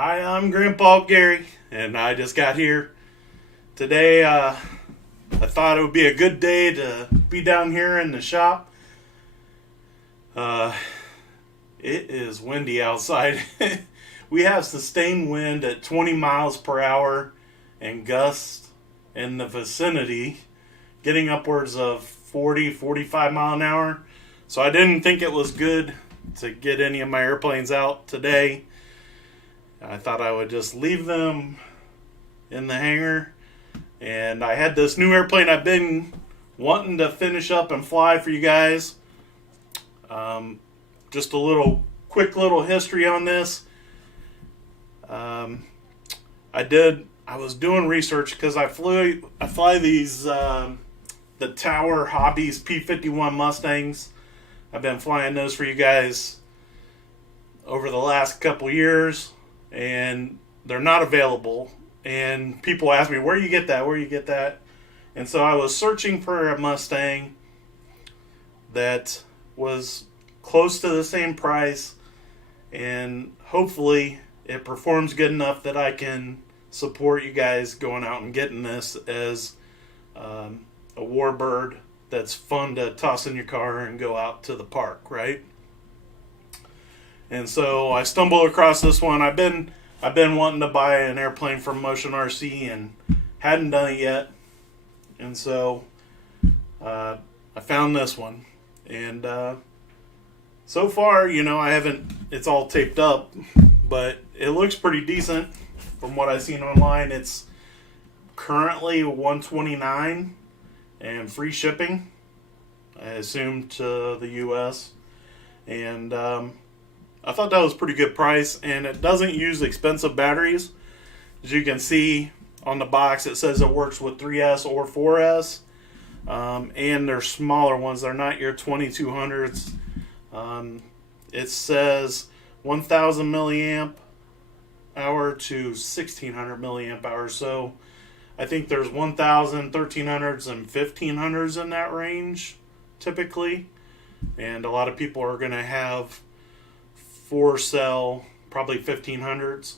Hi, I'm Grandpa Gary, and I just got here. Today, I thought it would be a good day to be down here in the shop. It is windy outside. We have sustained wind at 20 miles per hour and gusts in the vicinity, getting upwards of 40, 45 mile an hour. So I didn't think it was good to get any of my airplanes out today. I thought I would just leave them in the hangar. And I had this new airplane I've been wanting to finish up and fly for you guys. Just a quick little history on this. I was doing research because I fly these the Tower Hobbies P-51 Mustangs. I've been flying those for you guys over the last couple years, and they're not available. And people ask me, where do you get that? And so I was searching for a Mustang that was close to the same price, and hopefully it performs good enough that I can support you guys going out and getting this as a warbird that's fun to toss in your car and go out to the park, right? And so I stumbled across this one. I've been wanting to buy an airplane from Motion RC and hadn't done it yet. And so I found this one. And so far, it's all taped up, but it looks pretty decent from what I've seen online. It's currently $129 and free shipping, I assume, to the US. And I thought that was a pretty good price, and it doesn't use expensive batteries. As you can see on the box, it says it works with 3S or 4S, and they're smaller ones. They're not your 2200s. It says 1000 milliamp hour to 1600 milliamp hour. So I think there's 1000, 1300s, and 1500s in that range typically. And a lot of people are going to have 4-cell, probably 1500s,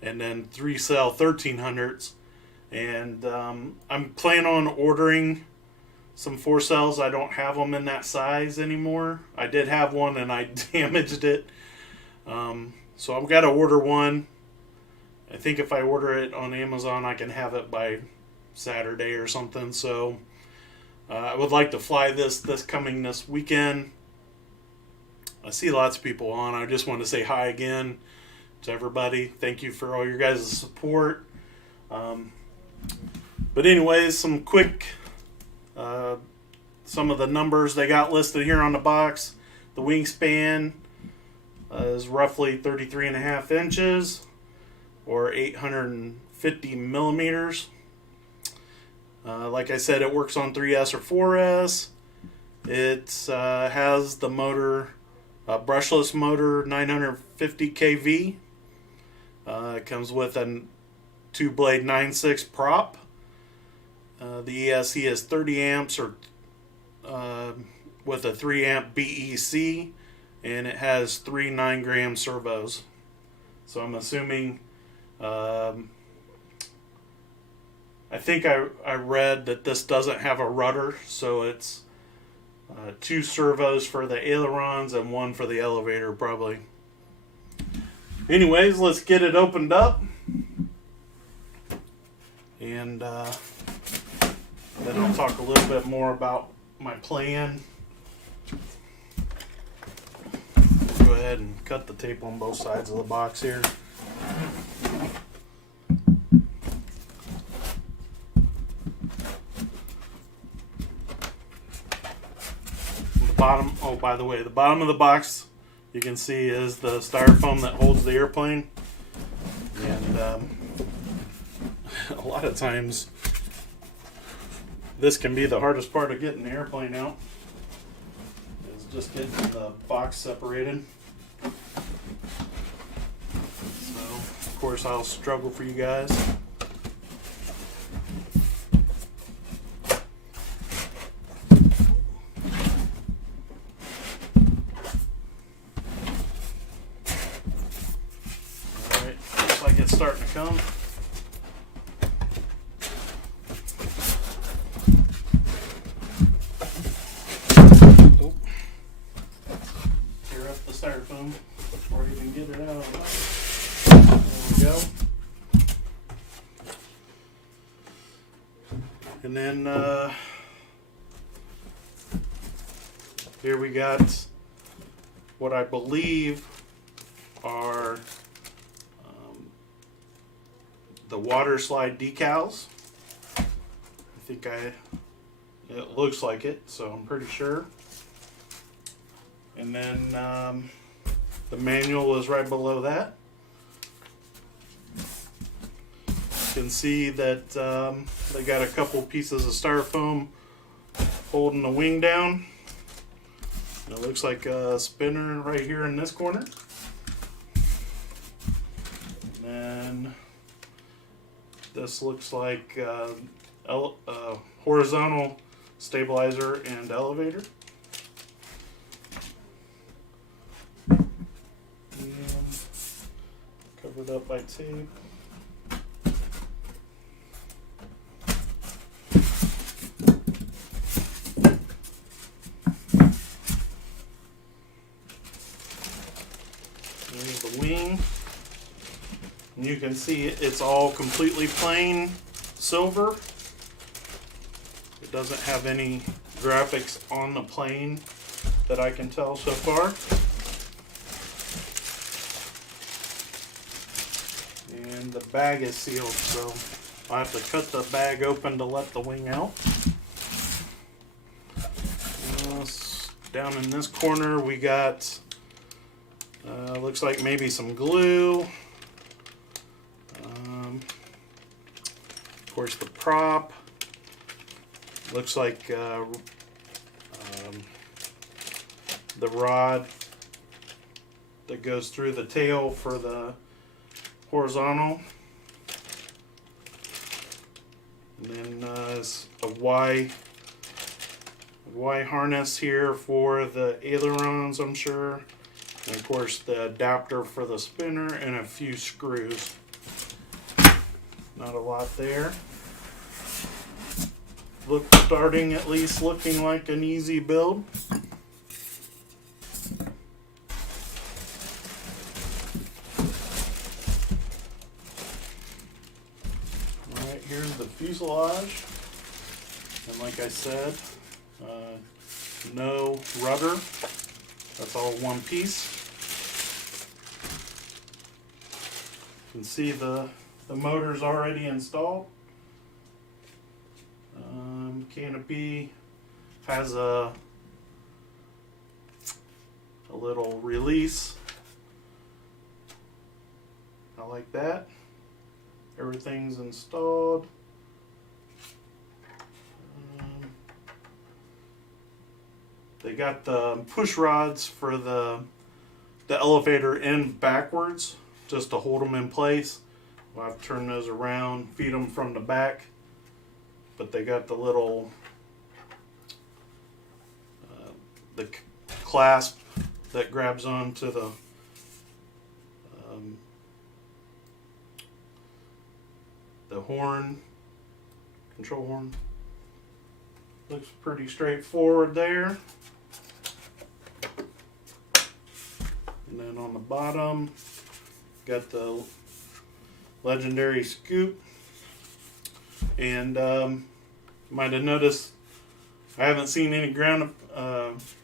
and then 3-cell 1300s. And I'm planning on ordering some 4-cells. I don't have them in that size anymore. I did have one and I damaged it. So I've got to order one. I think if I order it on Amazon, I can have it by Saturday or something. So I would like to fly this weekend. I see lots of people on. I just want to say hi again to everybody. Thank you for all your guys' support. But anyways, some quick, some of the numbers they got listed here on the box. The wingspan is roughly 33.5 inches or 850 millimeters. Like I said, it works on 3S or 4S. It has the motor, brushless motor, 950 kV. It comes with a 2-blade 9.6 prop. The ESC is 30 amps or with a 3 amp BEC, and it has 3 9-gram servos. So I'm assuming, I think I read that this doesn't have a rudder, so it's 2 servos for the ailerons and 1 for the elevator, probably. Anyways, let's get it opened up. And then I'll talk a little bit more about my plan. Go ahead and cut the tape on both sides of the box here. Bottom, oh, by the way, the bottom of the box you can see is the styrofoam that holds the airplane. And a lot of times this can be the hardest part of getting the airplane out, is just getting the box separated. So of course I'll struggle for you guys. then here we got what I believe are the water slide decals. I think it looks like it, so I'm pretty sure. And then the manual is right below that. You can see that they got a couple pieces of styrofoam holding the wing down. It looks like a spinner right here in this corner. And then this looks like horizontal stabilizer and elevator. And covered up by tape. There's the wing. And you can see it's all completely plain silver. It doesn't have any graphics on the plane that I can tell so far. And the bag is sealed, so I have to cut the bag open to let the wing out. Down in this corner we got looks like maybe some glue. Of course, the prop. Looks like the rod that goes through the tail for the horizontal. And then a Y harness here for the ailerons, I'm sure. And of course the adapter for the spinner and a few screws. Not a lot there. Starting at least looking like an easy build. Alright, here's the fuselage. And like I said, no rudder. That's all one piece. You can see the motor's already installed. Canopy has a little release. I like that. Everything's installed. They got the push rods for the elevator in backwards just to hold them in place. I'll have to turn those around, feed them from the back. But they got the little the clasp that grabs onto the horn, control horn. Looks pretty straightforward there. And then on the bottom, got the legendary scoop. And you might have noticed I haven't seen any ground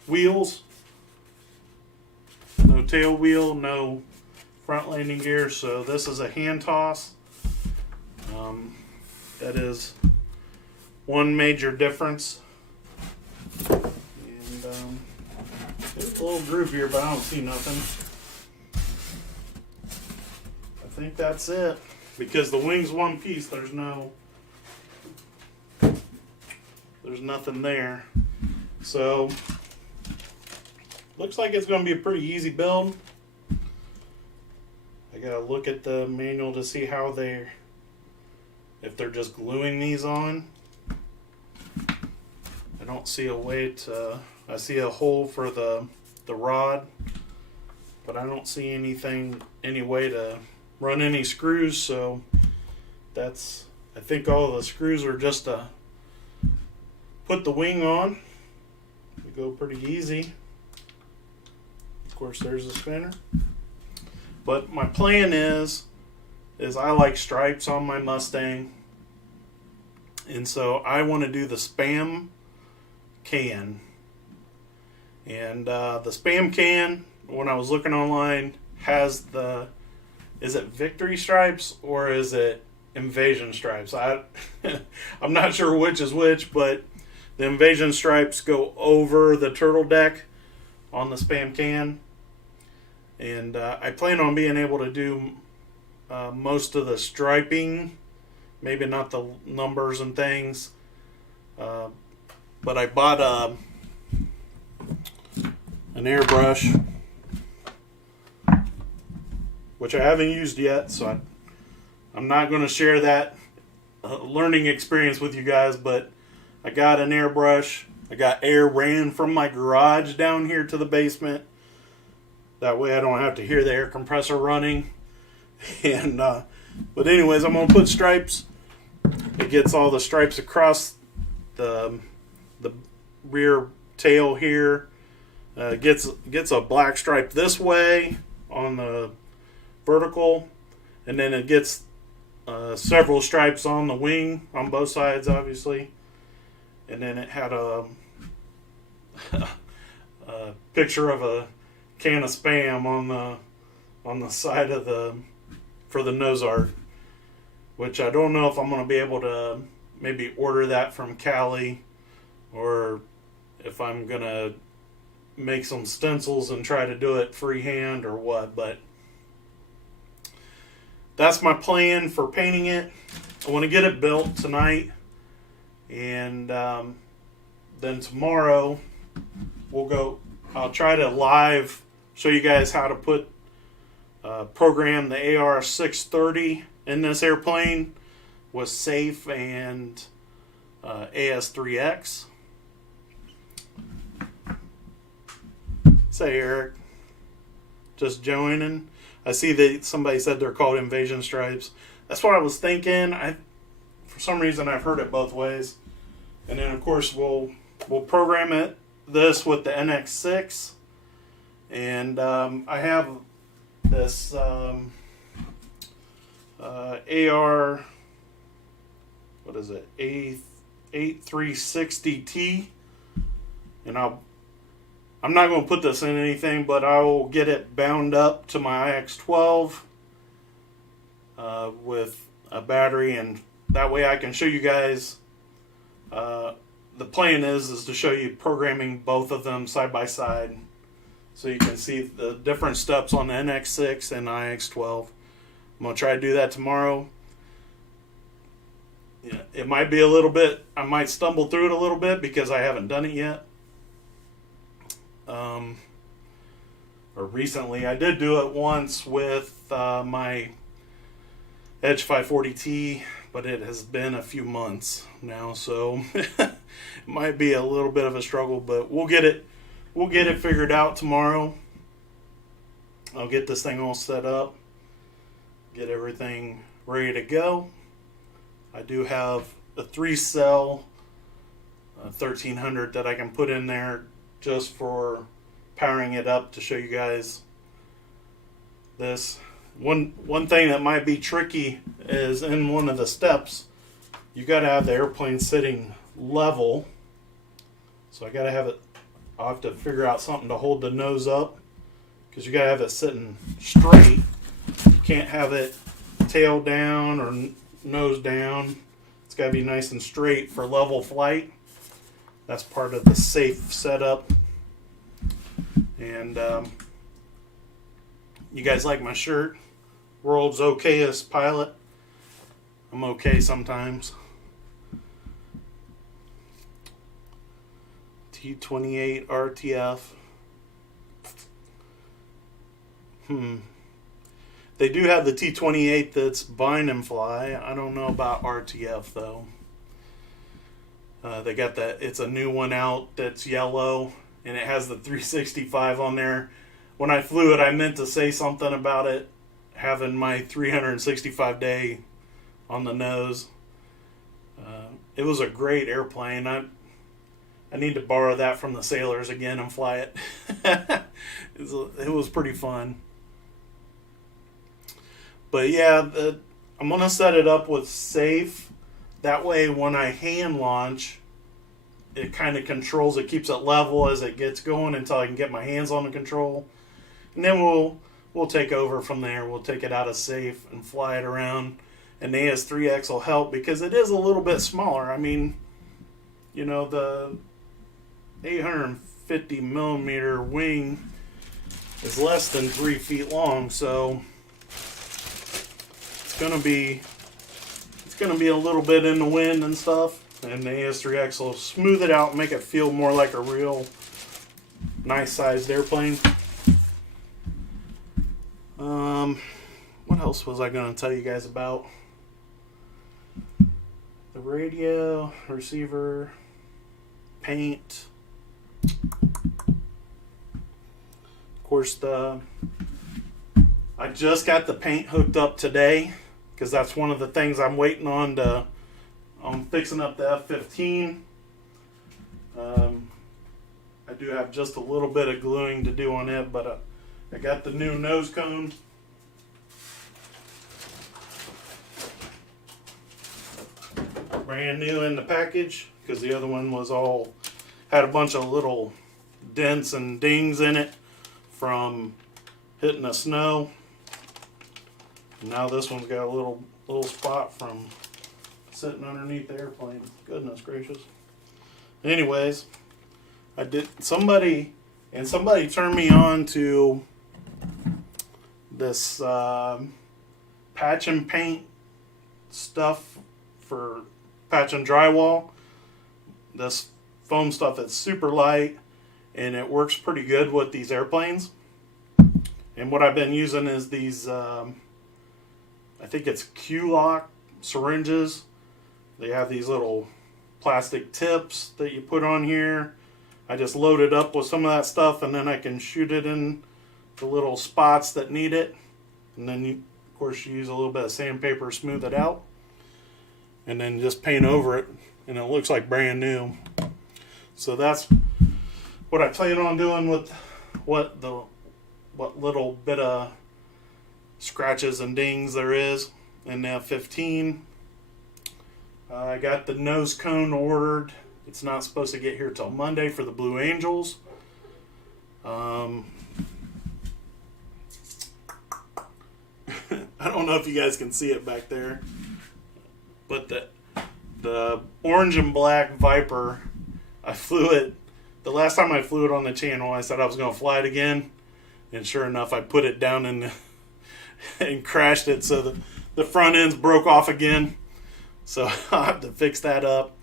wheels. No tail wheel, no front landing gear, so this is a hand toss. That is one major difference. And it's a little groove here, but I don't see nothing. I think that's it. Because the wing's one piece, there's nothing there. So looks like it's going to be a pretty easy build. I gotta look at the manual to see how if they're just gluing these on. I don't see a way to. I see a hole for the rod, but I don't see any way to run any screws. So I think all the screws are just to put the wing on. We go pretty easy. Of course, there's the spinner. But my plan is I like stripes on my Mustang, And so I want to do the Spam can. And the Spam can, when I was looking online, has the, is it Victory Stripes or is it Invasion Stripes? I'm not sure which is which, but the Invasion Stripes go over the turtle deck on the Spam can. And I plan on being able to do most of the striping, maybe not the numbers and things. But I bought an airbrush, which I haven't used yet, so I'm not going to share that learning experience with you guys, but I got an airbrush. I got air ran from my garage down here to the basement. That way I don't have to hear the air compressor running. And but anyways, I'm going to put stripes. It gets all the stripes across the rear tail here. Gets a black stripe this way on the vertical, and then it gets several stripes on the wing on both sides, obviously. And then it had a picture of a can of Spam on the side of for the nose art, which I don't know if I'm going to be able to maybe order that from Cali, or if I'm going to make some stencils and try to do it freehand or what, but that's my plan for painting it. I want to get it built tonight, and then tomorrow I'll try to live show you guys how to put program the AR630 in this airplane with SAFE and AS3X. Say, Eric, just joining. I see that somebody said they're called Invasion Stripes. That's what I was thinking. For some reason, I've heard it both ways. And then, of course, we'll program this with the NX6. And I have this AR, what is it, A8360T, and I'm not going to put this in anything, but I will get it bound up to my IX-12 with a battery, and that way I can show you guys. The plan is to show you programming both of them side by side, so you can see the different steps on the NX6 and IX-12. I'm going to try to do that tomorrow. Yeah, it might be a little bit, I might stumble through it a little bit because I haven't done it yet. Or recently, I did do it once with my Edge 540T, but it has been a few months now, so it might be a little bit of a struggle, but we'll get it figured out tomorrow. I'll get this thing all set up, get everything ready to go. I do have a 3-cell 1300 that I can put in there just for powering it up to show you guys this. One thing that might be tricky is in one of the steps, you got to have the airplane sitting level. So I'll have to figure out something to hold the nose up, because you got to have it sitting straight. You can't have it tail down or nose down. It's got to be nice and straight for level flight. That's part of the safe setup. And you guys like my shirt? World's okayest pilot. I'm okay sometimes. T-28 RTF. They do have the T-28 that's bind and fly. I don't know about RTF though. They got that. It's a new one out that's yellow, and it has the 365 on there. When I flew it, I meant to say something about it having my 365 day on the nose. It was a great airplane. I need to borrow that from the sailors again and fly it. It was pretty fun. But yeah, I'm going to set it up with safe. That way when I hand launch, it kind of controls, it keeps it level as it gets going until I can get my hands on the control. And then we'll take over from there. We'll take it out of safe and fly it around. And the AS3X will help because it is a little bit smaller. I mean, you know, the 850 millimeter wing is less than 3 feet long, so it's gonna be a little bit in the wind and stuff. And the AS3X will smooth it out and make it feel more like a real nice sized airplane. What else was I going to tell you guys about? The radio, receiver, paint. Of course, I just got the paint hooked up today because that's one of the things I'm waiting on to. I'm fixing up the F-15. I do have just a little bit of gluing to do on it, but I got the new nose cone. Brand new in the package because the other one was had a bunch of little dents and dings in it from hitting the snow. Now this one's got a little spot from sitting underneath the airplane. Goodness gracious. Anyways, somebody turned me on to this patch and paint stuff for patch and drywall. This foam stuff is super light and it works pretty good with these airplanes. And what I've been using is these I think it's Q-Lock syringes. They have these little plastic tips that you put on here. I just load it up with some of that stuff and then I can shoot it in the little spots that need it. And then of course you use a little bit of sandpaper to smooth it out. And then just paint over it and it looks like brand new. So that's what I plan on doing with what little bit of scratches and dings there is in the F-15. I got the nose cone ordered. It's not supposed to get here till Monday for the Blue Angels. I don't know if you guys can see it back there, but the orange and black Viper, I flew it. The last time I flew it on the channel, I said I was going to fly it again, and sure enough, I put it down and crashed it, so the front ends broke off again. So I'll have to fix that up.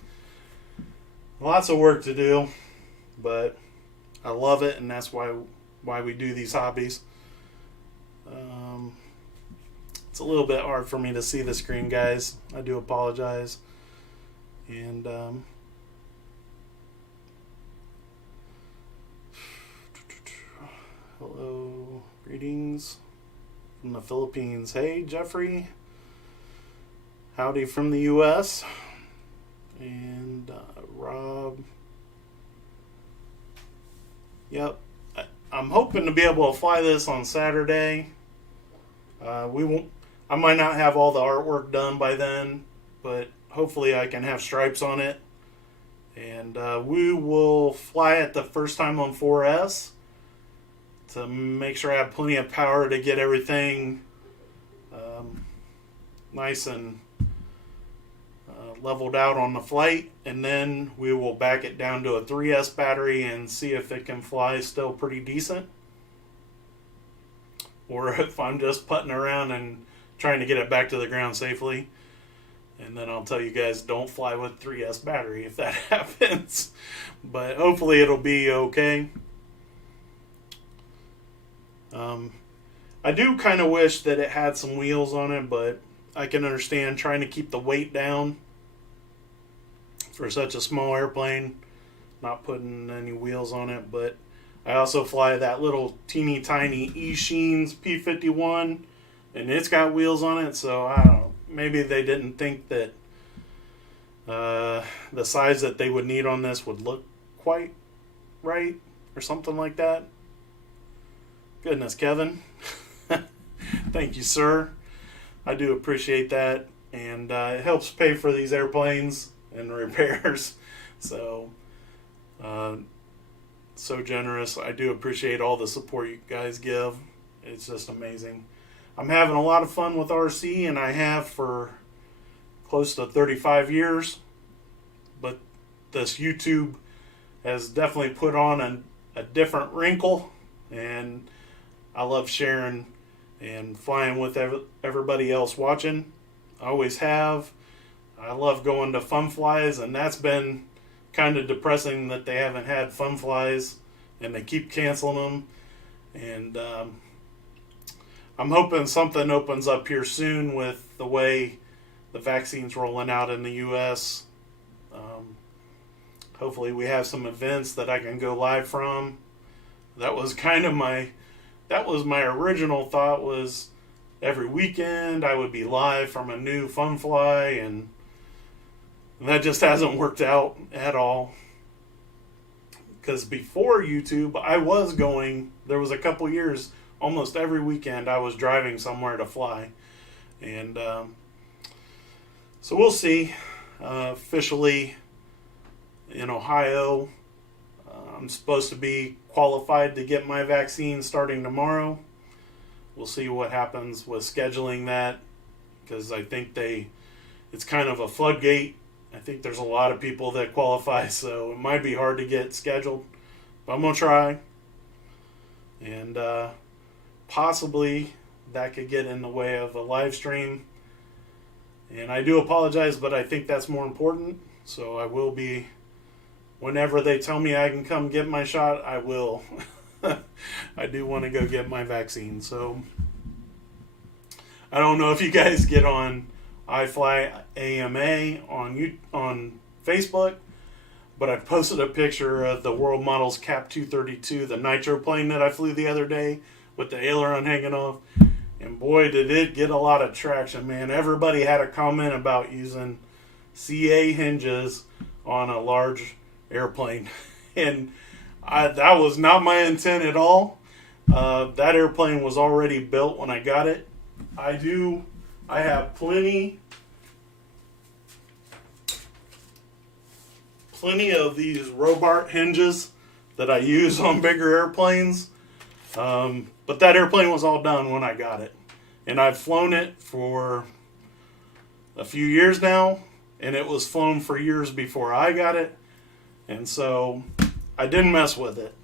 Lots of work to do, but I love it, and that's why we do these hobbies. It's a little bit hard for me to see the screen, guys. I do apologize. And hello, greetings from the Philippines. Hey, Jeffrey. Howdy from the U.S. And Rob. Yep. I'm hoping to be able to fly this on Saturday. I might not have all the artwork done by then, but hopefully I can have stripes on it. And we will fly it the first time on 4S to make sure I have plenty of power to get everything nice and leveled out on the flight, and then we will back it down to a 3S battery and see if it can fly still pretty decent, or if I'm just putting around and trying to get it back to the ground safely. And then I'll tell you guys, don't fly with 3S battery if that happens, but hopefully it'll be okay. I do kind of wish that it had some wheels on it, but I can understand trying to keep the weight down for such a small airplane, not putting any wheels on it. But I also fly that little teeny tiny E-Sheens P-51, and it's got wheels on it, so I don't know, maybe they didn't think that the size that they would need on this would look quite right or something like that. Goodness, Kevin. Thank you, sir. I do appreciate that. and it helps pay for these airplanes and repairs. So, so generous. I do appreciate all the support you guys give. It's just amazing. I'm having a lot of fun with RC, and I have for close to 35 years. But this YouTube has definitely put on a different wrinkle, and I love sharing and flying with everybody else watching. I always have. I love going to fun flies, and that's been kind of depressing that they haven't had fun flies and they keep canceling them. And I'm hoping something opens up here soon with the way the vaccine's rolling out in the U.S. Hopefully we have some events that I can go live from. That was kind of my original thought, was every weekend I would be live from a new fun fly, and that just hasn't worked out at all. Because before YouTube, there was a couple years, almost every weekend I was driving somewhere to fly. And so we'll see. Officially in Ohio, I'm supposed to be qualified to get my vaccine starting tomorrow. We'll see what happens with scheduling that, because I think it's kind of a floodgate. I think there's a lot of people that qualify, so it might be hard to get scheduled. But I'm going to try. And possibly that could get in the way of a live stream. And I do apologize, but I think that's more important. So I will be, whenever they tell me I can come get my shot, I will. I do want to go get my vaccine. So I don't know if you guys get on iFly AMA on Facebook, but I posted a picture of the World Models Cap 232, the nitro plane that I flew the other day with the aileron hanging off. And boy, did it get a lot of traction, man. Everybody had a comment about using CA hinges on a large airplane. And that was not my intent at all. That airplane was already built when I got it. I have plenty of these Robart hinges that I use on bigger airplanes. But that airplane was all done when I got it. And I've flown it for a few years now, and it was flown for years before I got it. And so I didn't mess with it.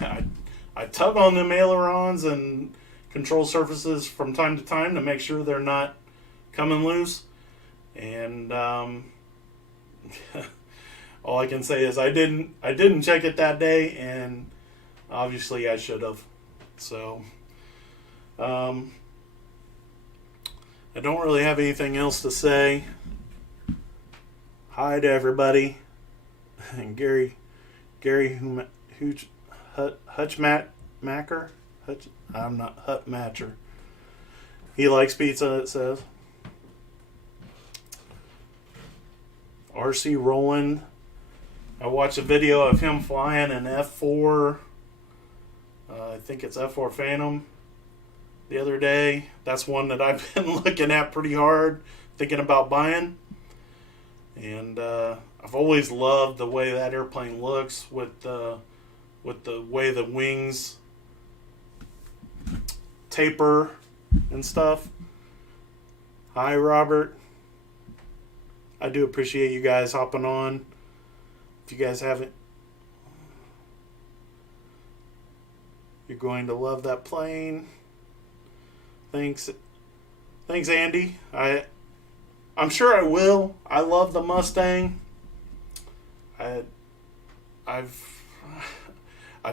I tug on them ailerons and control surfaces from time to time to make sure they're not coming loose. And all I can say is I didn't check it that day, and obviously I should have. So I don't really have anything else to say. Hi to everybody. And Gary Hutchmacher. I'm not Hutmatcher. He likes pizza, it says. RC Rollin. I watched a video of him flying an F4. I think it's F4 Phantom the other day. That's one that I've been looking at pretty hard, thinking about buying. And I've always loved the way that airplane looks with the way the wings taper and stuff. Hi, Robert. I do appreciate you guys hopping on. If you guys haven't, you're going to love that plane. Thanks, Andy. I'm sure I will. I love the Mustang. I've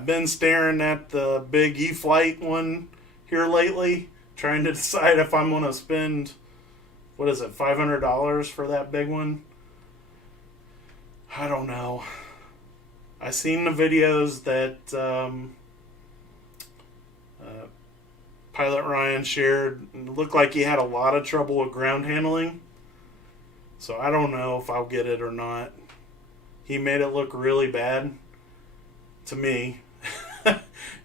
been staring at the big E-Flight one here lately, trying to decide if I'm going to spend, what is it, $500 for that big one? I don't know. I seen the videos that Pilot Ryan shared. It looked like he had a lot of trouble with ground handling. So I don't know if I'll get it or not. He made it look really bad to me.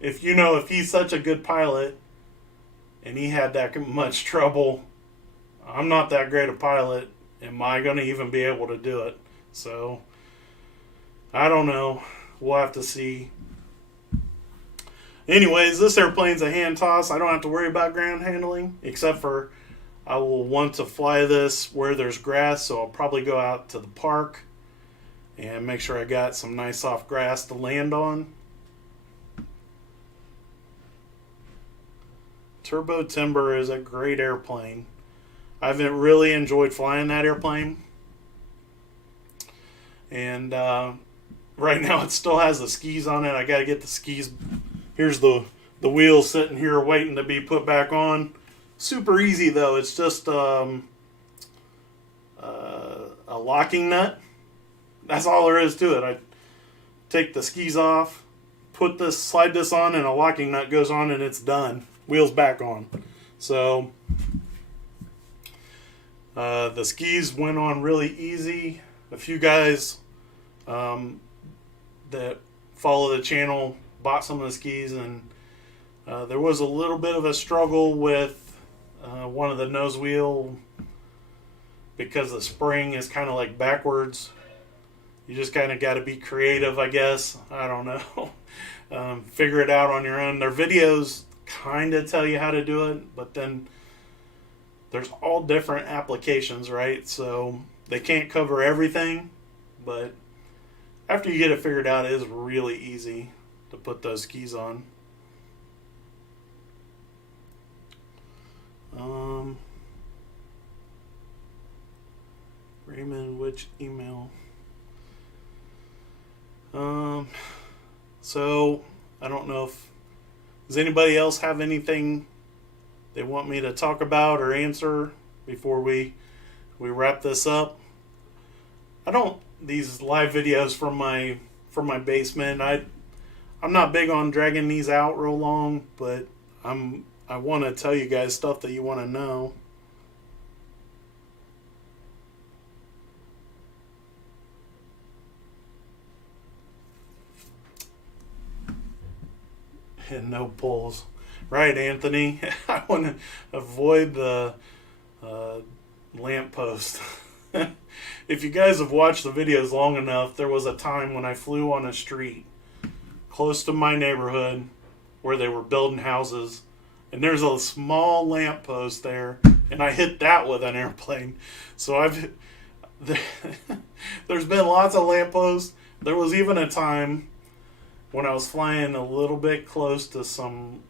If he's such a good pilot and he had that much trouble I'm not that great a pilot. Am I going to even be able to do it? So, I don't know. We'll have to see. Anyways, this airplane's a hand toss. I don't have to worry about ground handling, except for I will want to fly this where there's grass, so I'll probably go out to the park and make sure I got some nice soft grass to land on. Turbot Timber is a great airplane. I've really enjoyed flying that airplane. And right now it still has the skis on it. I got to get the skis. Here's the wheels sitting here waiting to be put back on. Super easy though. It's just a locking nut. That's all there is to it. I take the skis off, slide this on, and a locking nut goes on, and it's done. Wheels back on. So the skis went on really easy. A few guys that follow the channel bought some of the skis, and there was a little bit of a struggle with one of the nose wheel because the spring is kind of like backwards. You just kind of got to be creative, I guess. I don't know. Figure it out on your own. Their videos kind of tell you how to do it, but then there's all different applications, right? So they can't cover everything, but after you get it figured out, it is really easy to put those skis on. Raymond, which email? So I don't know if does anybody else have anything they want me to talk about or answer before we wrap this up. These live videos from my basement, I'm not big on dragging these out real long, but I want to tell you guys stuff that you want to know. And no pulls. Right, Anthony? I want to avoid the lamppost. If you guys have watched the videos long enough, there was a time when I flew on a street close to my neighborhood where they were building houses, and there's a small lamppost there, and I hit that with an airplane. So there's been lots of lampposts. There was even a time when I was flying a little bit close to some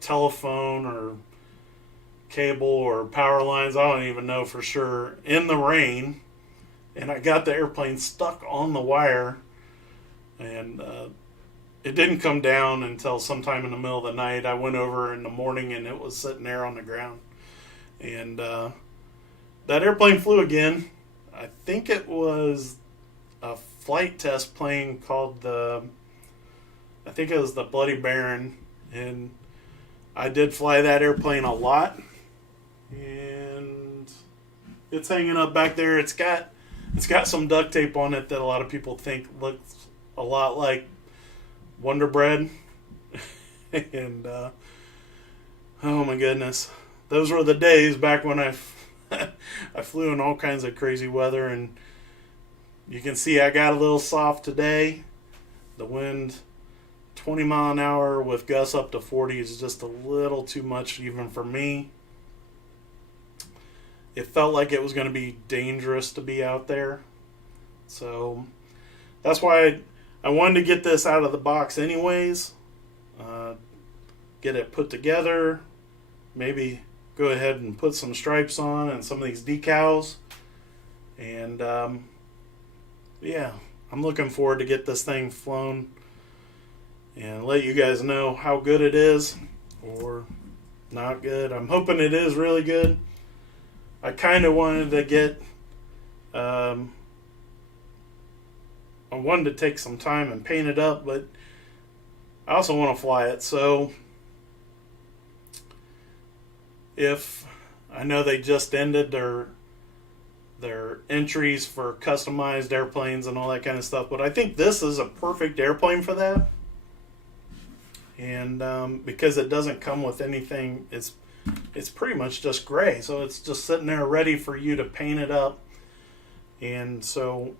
telephone or cable or power lines, I don't even know for sure, in the rain, and I got the airplane stuck on the wire, and it didn't come down until sometime in the middle of the night. I went over in the morning, and it was sitting there on the ground, and that airplane flew again. I think it was a flight test plane called I think it was the Bloody Baron, and I did fly that airplane a lot, and it's hanging up back there. It's got some duct tape on it that a lot of people think looks a lot like Wonder Bread, and oh my goodness, those were the days back when I flew in all kinds of crazy weather, and you can see I got a little soft today. The wind 20 mile an hour with gusts up to 40 is just a little too much even for me. It felt like it was going to be dangerous to be out there. So that's why I wanted to get this out of the box anyways. Get it put together. Maybe go ahead and put some stripes on and some of these decals. And yeah, I'm looking forward to get this thing flown and let you guys know how good it is or not good. I'm hoping it is really good. I kind of wanted to get I wanted to take some time and paint it up, but I also want to fly it. So if I know they just ended their entries for customized airplanes and all that kind of stuff, but I think this is a perfect airplane for that. And because it doesn't come with anything, it's it's pretty much just gray. So it's just sitting there ready for you to paint it up. And so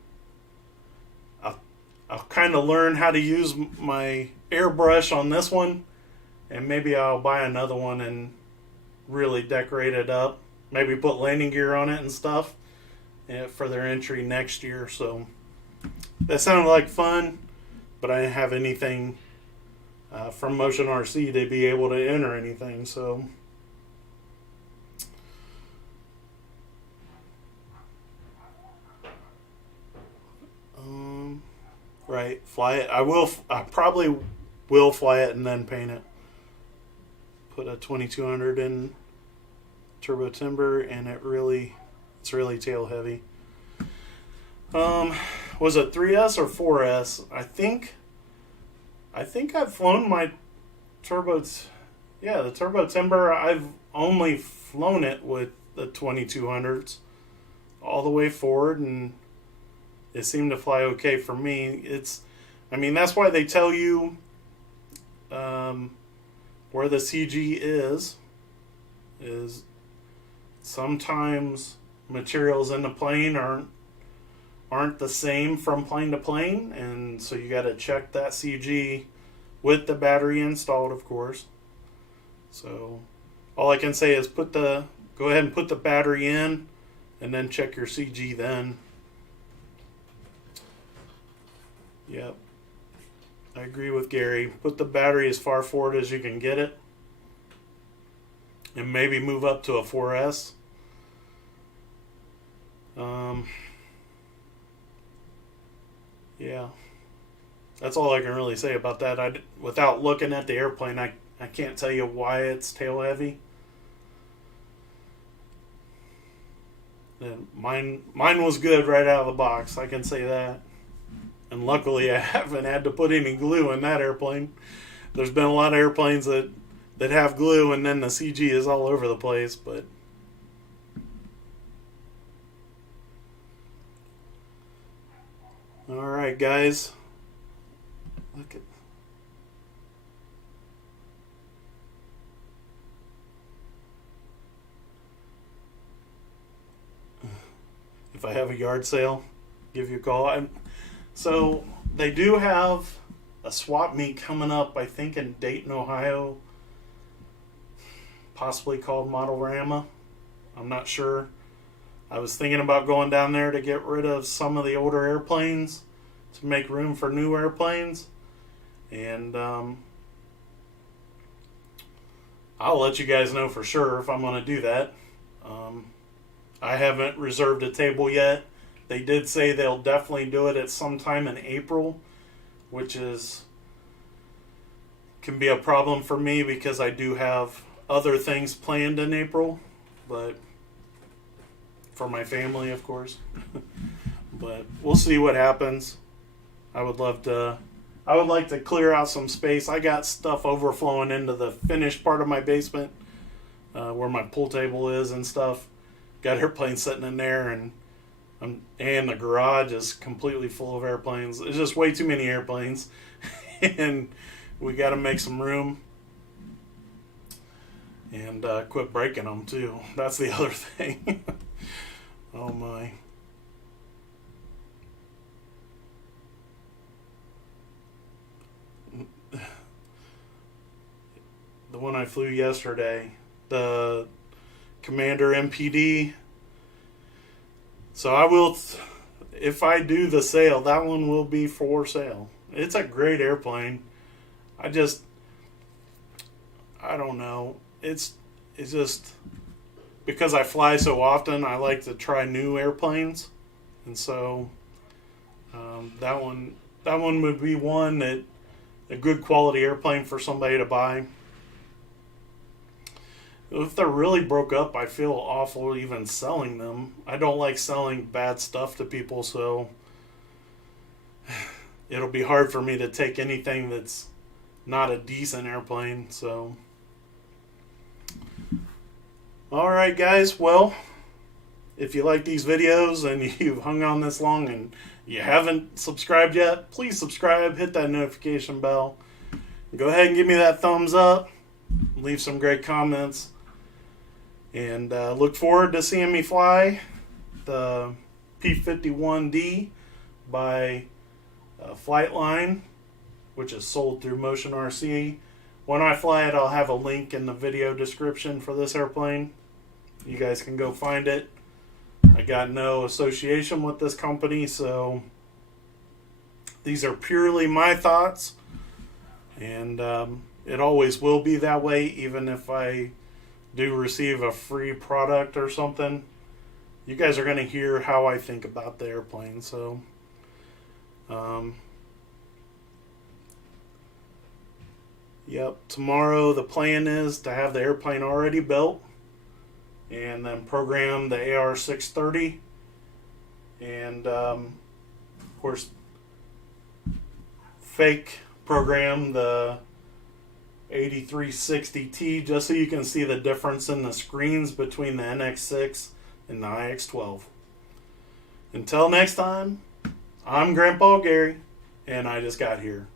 I'll kind of learn how to use my airbrush on this one. And maybe I'll buy another one and really decorate it up. Maybe put landing gear on it and stuff for their entry next year. So that sounded like fun, but I didn't have anything from Motion RC to be able to enter anything. So right, fly it. I probably will fly it and then paint it. Put a 2200 in Turbot Timber, and it's really tail heavy. Was it 3S or 4S? I think I've flown my Turbot. Yeah, the Turbot Timber. I've only flown it with the 2200s all the way forward, and it seemed to fly okay for me. That's why they tell you where the CG is sometimes materials in the plane aren't the same from plane to plane, and so you got to check that CG with the battery installed, of course. So all I can say is go ahead and put the battery in, and then check your CG then. Yep. I agree with Gary. Put the battery as far forward as you can get it. And maybe move up to a 4S. Yeah. That's all I can really say about that. Without looking at the airplane, I can't tell you why it's tail heavy. And mine was good right out of the box, I can say that. And luckily I haven't had to put any glue in that airplane. There's been a lot of airplanes that have glue and then the CG is all over the place, but alright guys. Look at if I have a yard sale, give you a call. So they do have a swap meet coming up, I think in Dayton, Ohio, possibly called Modelrama. I'm not sure. I was thinking about going down there to get rid of some of the older airplanes to make room for new airplanes. And I'll let you guys know for sure if I'm going to do that. I haven't reserved a table yet. They did say they'll definitely do it at some time in April, which can be a problem for me because I do have other things planned in April, but for my family, of course. But we'll see what happens. I would like to clear out some space. I got stuff overflowing into the finished part of my basement, where my pool table is and stuff. Got airplanes sitting in there, and the garage is completely full of airplanes. There's just way too many airplanes, and we got to make some room and quit breaking them too. That's the other thing. Oh my. The one I flew yesterday, the Commander MPD. So I will, if I do the sale, that one will be for sale. It's a great airplane. I don't know. It's just because I fly so often, I like to try new airplanes, and so that one would be one that a good quality airplane for somebody to buy. If they're really broke up, I feel awful even selling them. I don't like selling bad stuff to people, so it'll be hard for me to take anything that's not a decent airplane. So, alright guys, well, if you like these videos and you've hung on this long and you haven't subscribed yet, please subscribe, hit that notification bell. Go ahead and give me that thumbs up, leave some great comments. And look forward to seeing me fly the P-51D by FlightLine, which is sold through Motion RC. When I fly it, I'll have a link in the video description for this airplane. You guys can go find it. I got no association with this company, so these are purely my thoughts, and it always will be that way, even if I do receive a free product or something. You guys are going to hear how I think about the airplane. So yep, tomorrow the plan is to have the airplane already built and then program the AR-630, and of course fake program the 8360T, just so you can see the difference in the screens between the NX6 and the IX-12. Until next time, I'm Grandpa Gary, and I just got here.